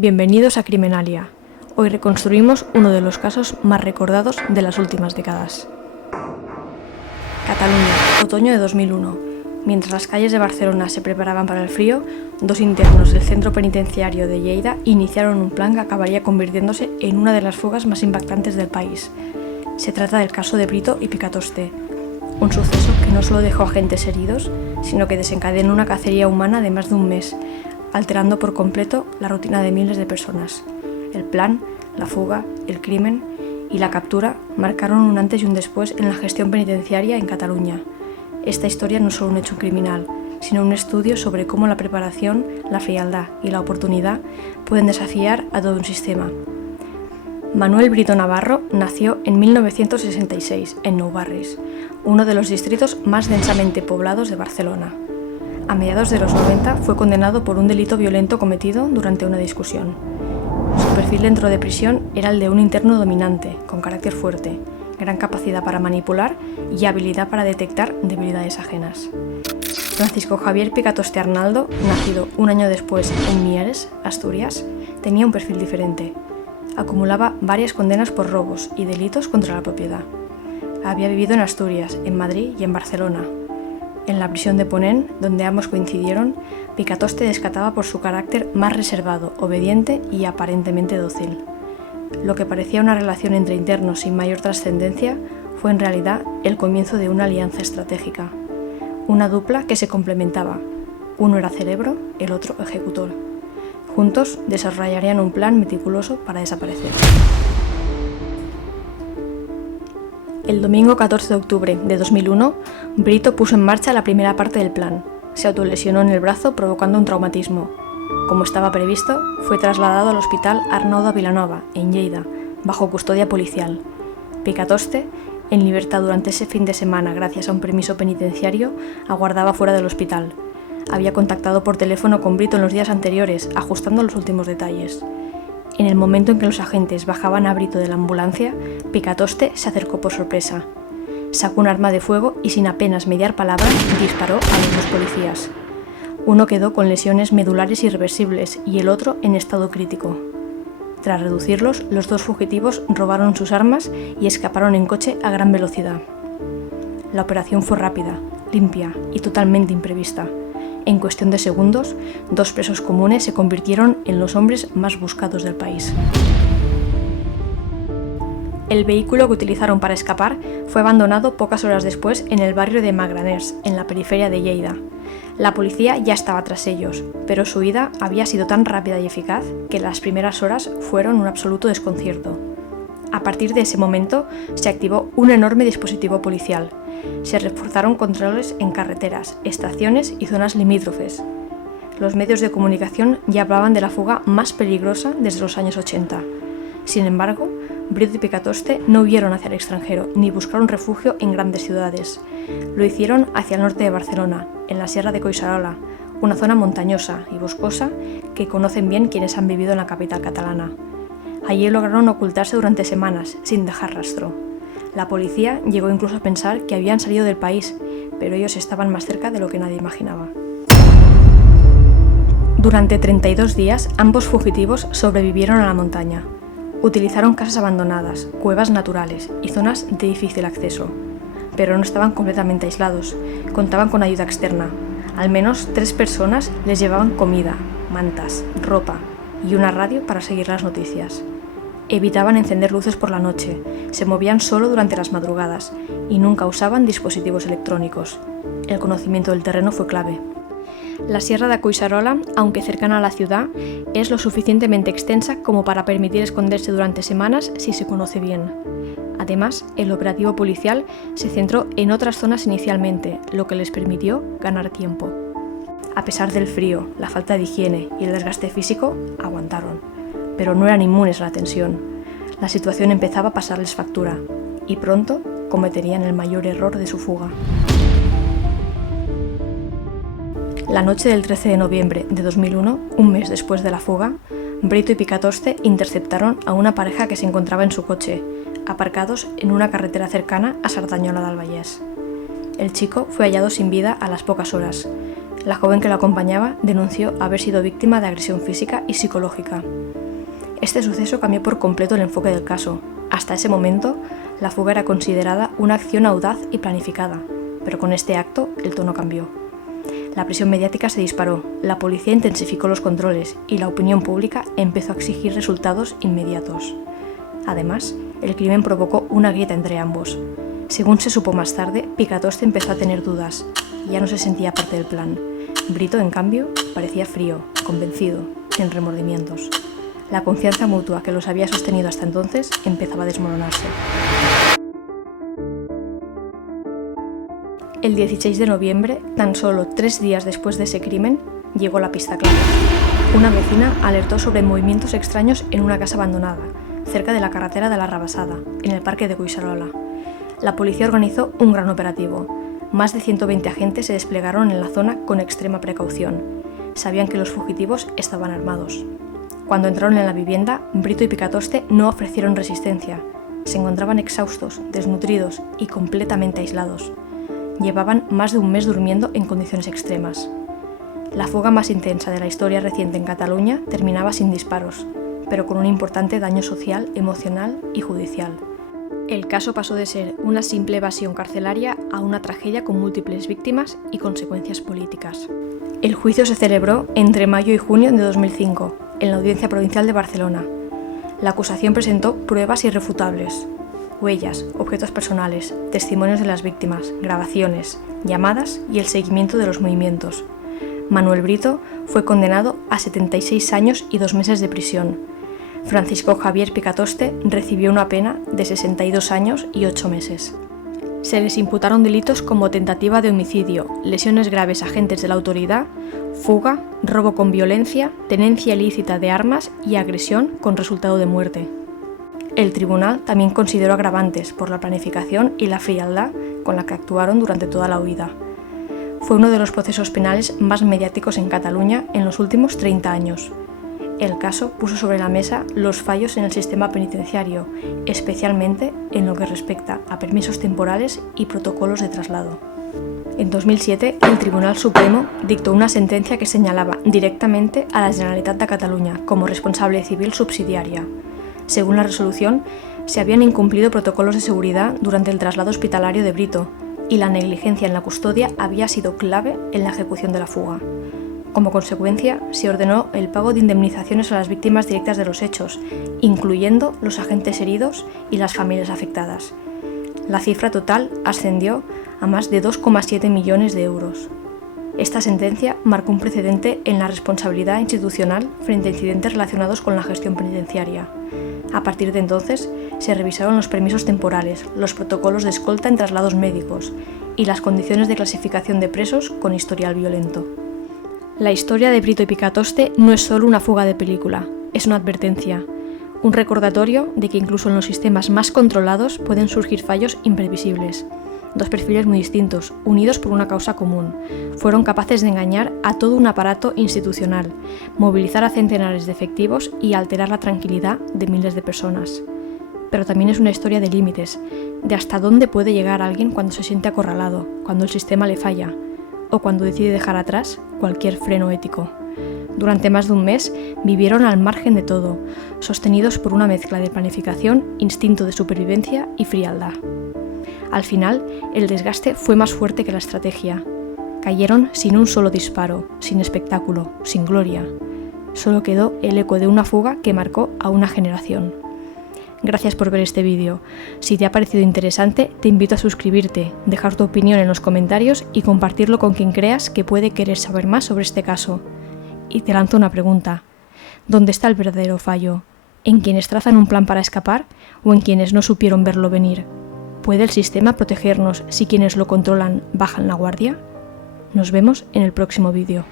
Bienvenidos a Crimenalia. Hoy reconstruimos uno de los casos más recordados de las últimas décadas. Cataluña, otoño de 2001. Mientras las calles de Barcelona se preparaban para el frío, dos internos del centro penitenciario de Lleida iniciaron un plan que acabaría convirtiéndose en una de las fugas más impactantes del país. Se trata del caso de Brito y Picatoste, un suceso que no solo dejó agentes heridos, sino que desencadenó una cacería humana de más de un mes, alterando por completo la rutina de miles de personas. El plan, la fuga, el crimen y la captura marcaron un antes y un después en la gestión penitenciaria en Cataluña. Esta historia no es solo un hecho criminal, sino un estudio sobre cómo la preparación, la frialdad y la oportunidad pueden desafiar a todo un sistema. Manuel Brito Navarro nació en 1966 en Nou Barris, uno de los distritos más densamente poblados de Barcelona. A mediados de los 90 fue condenado por un delito violento cometido durante una discusión. Su perfil dentro de prisión era el de un interno dominante, con carácter fuerte, gran capacidad para manipular y habilidad para detectar debilidades ajenas. Francisco Javier Picatoste Arnaldo, nacido un año después en Mieres, Asturias, tenía un perfil diferente. Acumulaba varias condenas por robos y delitos contra la propiedad. Había vivido en Asturias, en Madrid y en Barcelona. En la prisión de Ponent, donde ambos coincidieron, Picatoste destacaba por su carácter más reservado, obediente y aparentemente dócil. Lo que parecía una relación entre internos sin mayor trascendencia fue en realidad el comienzo de una alianza estratégica. Una dupla que se complementaba. Uno era cerebro, el otro ejecutor. Juntos desarrollarían un plan meticuloso para desaparecer. El domingo 14 de octubre de 2001, Brito puso en marcha la primera parte del plan. Se autolesionó en el brazo provocando un traumatismo. Como estaba previsto, fue trasladado al hospital Arnau de Vilanova, en Lleida, bajo custodia policial. Picatoste, en libertad durante ese fin de semana gracias a un permiso penitenciario, aguardaba fuera del hospital. Había contactado por teléfono con Brito en los días anteriores, ajustando los últimos detalles. En el momento en que los agentes bajaban a Brito de la ambulancia, Picatoste se acercó por sorpresa. Sacó un arma de fuego y sin apenas mediar palabra disparó a los dos policías. Uno quedó con lesiones medulares irreversibles y el otro en estado crítico. Tras reducirlos, los dos fugitivos robaron sus armas y escaparon en coche a gran velocidad. La operación fue rápida, limpia y totalmente imprevista. En cuestión de segundos, dos presos comunes se convirtieron en los hombres más buscados del país. El vehículo que utilizaron para escapar fue abandonado pocas horas después en el barrio de Magraners, en la periferia de Lleida. La policía ya estaba tras ellos, pero su huida había sido tan rápida y eficaz que las primeras horas fueron un absoluto desconcierto. A partir de ese momento, se activó un enorme dispositivo policial. Se reforzaron controles en carreteras, estaciones y zonas limítrofes. Los medios de comunicación ya hablaban de la fuga más peligrosa desde los años 80. Sin embargo, Brito y Picatoste no huyeron hacia el extranjero ni buscaron refugio en grandes ciudades. Lo hicieron hacia el norte de Barcelona, en la Sierra de Collserola, una zona montañosa y boscosa que conocen bien quienes han vivido en la capital catalana. Allí lograron ocultarse durante semanas, sin dejar rastro. La policía llegó incluso a pensar que habían salido del país, pero ellos estaban más cerca de lo que nadie imaginaba. Durante 32 días, ambos fugitivos sobrevivieron a la montaña. Utilizaron casas abandonadas, cuevas naturales y zonas de difícil acceso. Pero no estaban completamente aislados, contaban con ayuda externa. Al menos 3 personas les llevaban comida, mantas, ropa y una radio para seguir las noticias. Evitaban encender luces por la noche, se movían solo durante las madrugadas y nunca usaban dispositivos electrónicos. El conocimiento del terreno fue clave. La Sierra de Collserola, aunque cercana a la ciudad, es lo suficientemente extensa como para permitir esconderse durante semanas si se conoce bien. Además, el operativo policial se centró en otras zonas inicialmente, lo que les permitió ganar tiempo. A pesar del frío, la falta de higiene y el desgaste físico, aguantaron. Pero no eran inmunes a la tensión. La situación empezaba a pasarles factura, y pronto cometerían el mayor error de su fuga. La noche del 13 de noviembre de 2001, un mes después de la fuga, Brito y Picatoste interceptaron a una pareja que se encontraba en su coche, aparcados en una carretera cercana a Sardañola del Vallès. El chico fue hallado sin vida a las pocas horas. La joven que la acompañaba denunció haber sido víctima de agresión física y psicológica. Este suceso cambió por completo el enfoque del caso. Hasta ese momento, la fuga era considerada una acción audaz y planificada, pero con este acto el tono cambió. La presión mediática se disparó, la policía intensificó los controles y la opinión pública empezó a exigir resultados inmediatos. Además, el crimen provocó una grieta entre ambos. Según se supo más tarde, Picatoste empezó a tener dudas y ya no se sentía parte del plan. Brito, en cambio, parecía frío, convencido, sin remordimientos. La confianza mutua que los había sostenido hasta entonces empezaba a desmoronarse. El 16 de noviembre, tan solo 3 días después de ese crimen, llegó la pista clave. Una vecina alertó sobre movimientos extraños en una casa abandonada, cerca de la carretera de la Rabassada, en el parque de Collserola. La policía organizó un gran operativo. Más de 120 agentes se desplegaron en la zona con extrema precaución. Sabían que los fugitivos estaban armados. Cuando entraron en la vivienda, Brito y Picatoste no ofrecieron resistencia. Se encontraban exhaustos, desnutridos y completamente aislados. Llevaban más de un mes durmiendo en condiciones extremas. La fuga más intensa de la historia reciente en Cataluña terminaba sin disparos, pero con un importante daño social, emocional y judicial. El caso pasó de ser una simple evasión carcelaria a una tragedia con múltiples víctimas y consecuencias políticas. El juicio se celebró entre mayo y junio de 2005, en la Audiencia Provincial de Barcelona. La acusación presentó pruebas irrefutables: huellas, objetos personales, testimonios de las víctimas, grabaciones, llamadas y el seguimiento de los movimientos. Manuel Brito fue condenado a 76 años y 2 meses de prisión. Francisco Javier Picatoste recibió una pena de 62 años y 8 meses. Se les imputaron delitos como tentativa de homicidio, lesiones graves a agentes de la autoridad, fuga, robo con violencia, tenencia ilícita de armas y agresión con resultado de muerte. El tribunal también consideró agravantes por la planificación y la frialdad con la que actuaron durante toda la huida. Fue uno de los procesos penales más mediáticos en Cataluña en los últimos 30 años. El caso puso sobre la mesa los fallos en el sistema penitenciario, especialmente en lo que respecta a permisos temporales y protocolos de traslado. En 2007, el Tribunal Supremo dictó una sentencia que señalaba directamente a la Generalitat de Cataluña como responsable civil subsidiaria. Según la resolución, se habían incumplido protocolos de seguridad durante el traslado hospitalario de Brito y la negligencia en la custodia había sido clave en la ejecución de la fuga. Como consecuencia, se ordenó el pago de indemnizaciones a las víctimas directas de los hechos, incluyendo los agentes heridos y las familias afectadas. La cifra total ascendió a más de 2,7 millones de euros. Esta sentencia marcó un precedente en la responsabilidad institucional frente a incidentes relacionados con la gestión penitenciaria. A partir de entonces, se revisaron los permisos temporales, los protocolos de escolta en traslados médicos y las condiciones de clasificación de presos con historial violento. La historia de Brito y Picatoste no es solo una fuga de película, es una advertencia, un recordatorio de que incluso en los sistemas más controlados pueden surgir fallos imprevisibles. Dos perfiles muy distintos, unidos por una causa común, fueron capaces de engañar a todo un aparato institucional, movilizar a centenares de efectivos y alterar la tranquilidad de miles de personas. Pero también es una historia de límites, de hasta dónde puede llegar alguien cuando se siente acorralado, cuando el sistema le falla, o cuando decide dejar atrás cualquier freno ético. Durante más de un mes vivieron al margen de todo, sostenidos por una mezcla de planificación, instinto de supervivencia y frialdad. Al final, el desgaste fue más fuerte que la estrategia. Cayeron sin un solo disparo, sin espectáculo, sin gloria. Solo quedó el eco de una fuga que marcó a una generación. Gracias por ver este vídeo. Si te ha parecido interesante, te invito a suscribirte, dejar tu opinión en los comentarios y compartirlo con quien creas que puede querer saber más sobre este caso. Y te lanzo una pregunta. ¿Dónde está el verdadero fallo? ¿En quienes trazan un plan para escapar o en quienes no supieron verlo venir? ¿Puede el sistema protegernos si quienes lo controlan bajan la guardia? Nos vemos en el próximo vídeo.